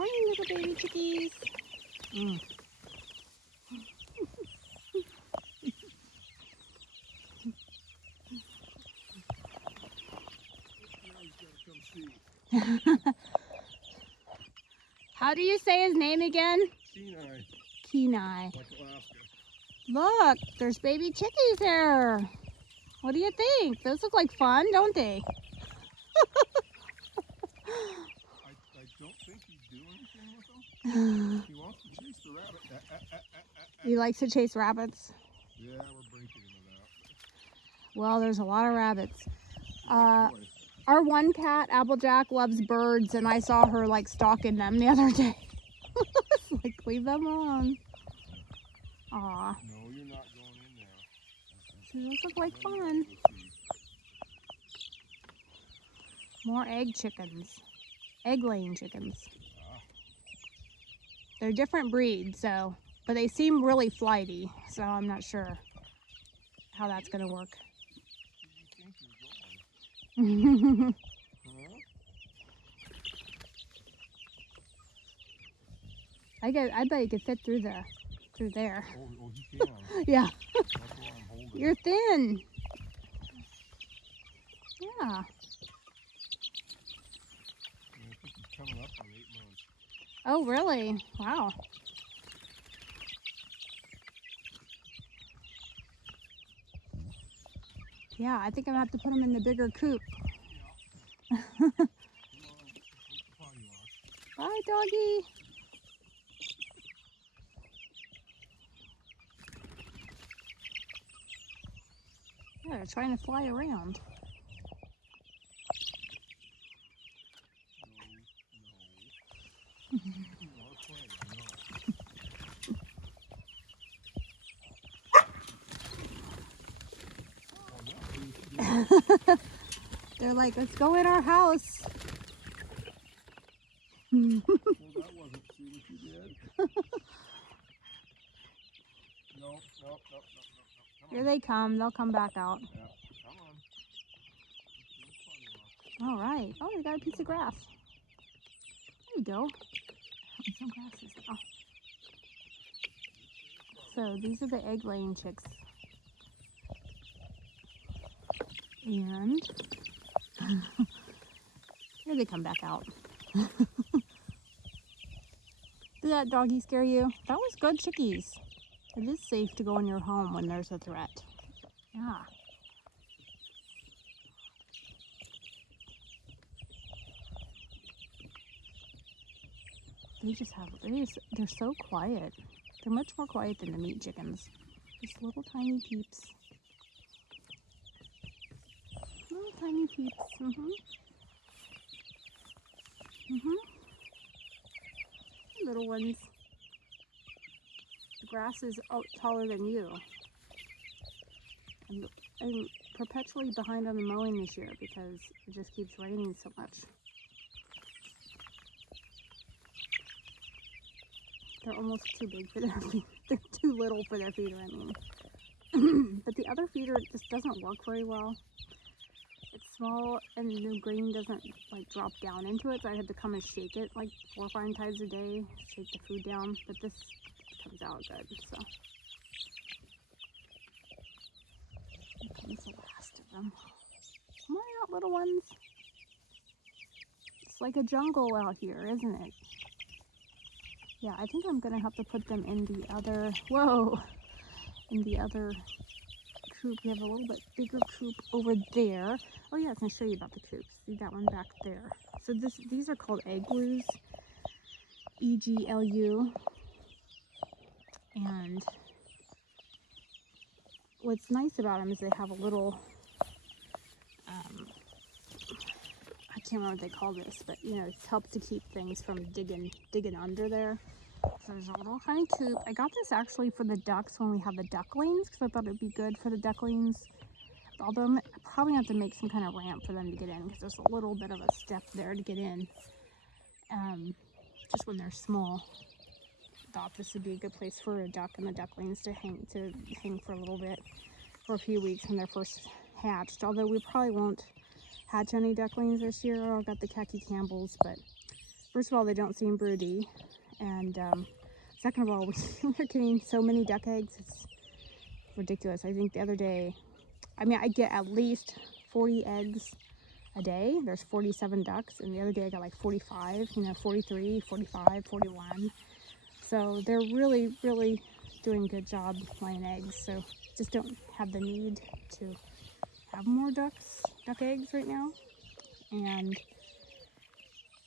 morning, little baby chickies. How do you say his name again? Kenai. Kenai. Like Alaska. Look, there's baby chickies there. What do you think? Those look like fun, don't they? I don't think he'd do anything with them. He wants to chase the rabbit. He likes to chase rabbits. Yeah, we're breaking him of that. Well, there's a lot of rabbits. Our one cat, Applejack, loves birds, and I saw her like stalking them the other day. It's like, leave them alone. Aw. No, you're not going in there. So those look like fun. More egg chickens. Egg-laying chickens. They're different breeds, so, but they seem really flighty, so I'm not sure how that's going to work. I bet you could fit through there. Oh, he can. Yeah. That's what I'm holding. You're thin. Yeah. I think he's coming up on 8 months. Oh, really? Wow. Yeah, I think I'm going to have to put him in the bigger coop. Yeah. Bye, doggy. Yeah, they're trying to fly around. They're like, let's go in our house. Well, that wasn't, see what you did? Nope. Here they come. They'll come back out. Yeah, come on. All right. Oh, they got a piece of grass. There you go. Some grasses. Oh. So these are the egg-laying chicks. And here they come back out. Did that doggy scare you? That was good chickies. It is safe to go in your home when there's a threat. Yeah. They're so quiet. They're much more quiet than the meat chickens. Just little tiny peeps. Little tiny peeps. Little ones. The grass is taller than you. I'm perpetually behind on the mowing this year because it just keeps raining so much. They're almost too big for their feet. They're too little for their feeder, I mean. But the other feeder just doesn't work very well. It's small and the grain doesn't like drop down into it, so I had to come and shake it like 4 or 5 times a day, shake the food down. But this comes out good, so. Here comes the last of them. Come on out, little ones. It's like a jungle out here, isn't it? Yeah, I think I'm gonna have to put them in the other, in the other coop. We have a little bit bigger coop over there. Oh yeah, I was gonna show you about the coops. See that one back there? So these are called eglues, E-G-L-U. And what's nice about them is they have a little, I can't remember what they call this, but you know, it helps to keep things from digging under there. So there's a little tiny coop. I got this actually for the ducks when we have the ducklings, because I thought it'd be good for the ducklings. Although I probably have to make some kind of ramp for them to get in, because there's a little bit of a step there to get in. Just when they're small. I thought this would be a good place for a duck and the ducklings to hang for a little bit, for a few weeks when they're first hatched. Although we probably won't hatch any ducklings this year. I've got the khaki Campbells, but first of all, they don't seem broody, and second of all, we're getting so many duck eggs, it's ridiculous. I think the other day, I mean, I get at least 40 eggs a day. There's 47 ducks, and the other day I got like 45, 43, 45, 41. So they're really, really doing a good job laying eggs. So just don't have the need to have more duck eggs right now. And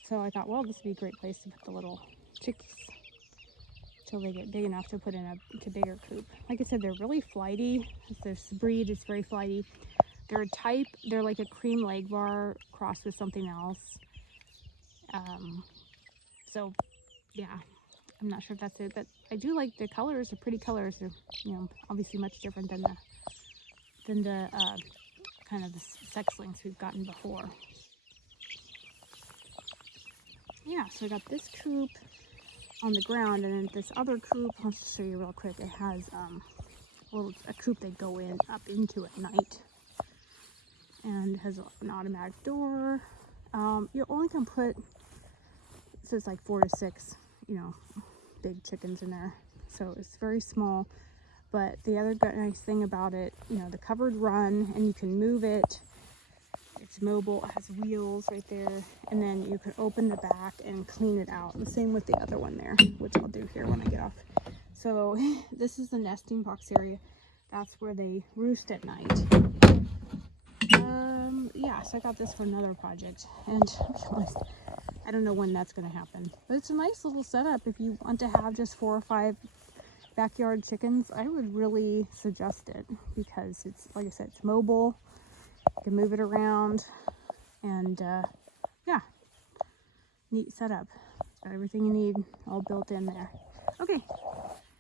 so I thought, well, this would be a great place to put the little chickies till they get big enough to put in a bigger coop. Like I said, they're really flighty. This breed is very flighty. They're like a cream legbar crossed with something else. So yeah, I'm not sure if that's it, but I do like the colors. They're pretty colors. They're, obviously much different than the kind of the sex lengths we've gotten before. Yeah, so I got this coop on the ground, and then this other coop, I'll just show you real quick. It has a coop they go up into at night, and has an automatic door. You only can put, so it's like 4 to 6, big chickens in there. So it's very small. But the other nice thing about it, the covered run, and you can move it. It's mobile, it has wheels right there, and then you can open the back and clean it out. The same with the other one there, which I'll do here when I get off. So this is the nesting box area. That's where they roost at night. Yeah, so I got this for another project, and I don't know when that's going to happen. But it's a nice little setup if you want to have just 4 or 5 backyard chickens. I would really suggest it because it's, like I said, it's mobile. You can move it around, and yeah, neat setup. It's got everything you need all built in there. Okay,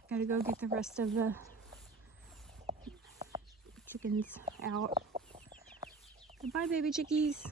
gotta go get the rest of the chickens out. Goodbye, baby chickies.